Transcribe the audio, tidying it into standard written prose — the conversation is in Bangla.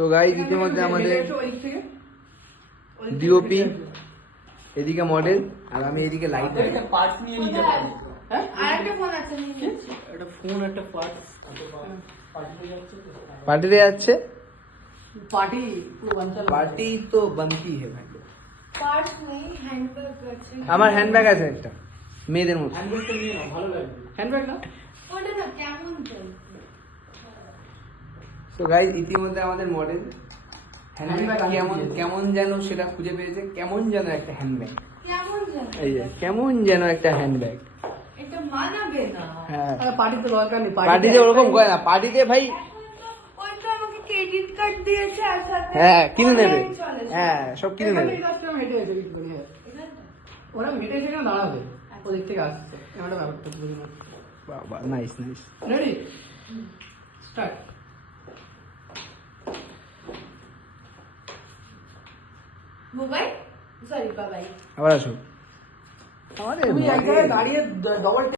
তো গাইস ইতিমধ্যে আমাদের ডিওপি এদিকে মডেল আর আমি এদিকে লাইট পার্টস নিয়ে নিতে পারি। হ্যাঁ আরেকটা ফোন আছে নিয়ে নিচ্ছি। একটা ফোন একটা পার্টস পার্টি যাচ্ছে তো পার্টিতে যাচ্ছে পার্টি পুরো বাঞ্চাল পার্টি তো বানতি হে ভাই পার্টস নেই, হ্যান্ডব্যাগ আছে। আমার হ্যান্ডব্যাগ আছে একটা মেয়েদের মতো হ্যান্ডব্যাগটা নিয়ে নাও ভালো লাগবে হ্যান্ডব্যাগ না ওটা না কেমন চলছে? তো গাইস ইতিমধ্যে আমাদের মডেল হ্যান্ডব্যাগ কেমন কেমন যেন সেটা খুঁজে পেয়েছে কেমন যেন একটা হ্যান্ডব্যাগ কেমন জানো? এই যে কেমন যেন একটা হ্যান্ডব্যাগ এটা মানাবে না। হ্যাঁ আরে পার্টিতে দরকার নেই পার্টিতে ওরকম করে না পার্টিতে ভাই ওই তো আমাকে ক্রেডিট কার্ড দিয়েছে আর সাথে হ্যাঁ কিনে নেবে online চলে। হ্যাঁ সব কিনে নেবে হেঁটে গেছে কিছু করে এখানটা? ওরা হেঁটে এসে কেন দাঁড়াবে ওদিক থেকে আসছে এমনটা ব্যাপারটা বুঝি না বাবা nice nice ready start Bubai sorry বাবাই আবার আসো আমাদের তুমি এক model- জায়গায় দাঁড়িয়ে ডবল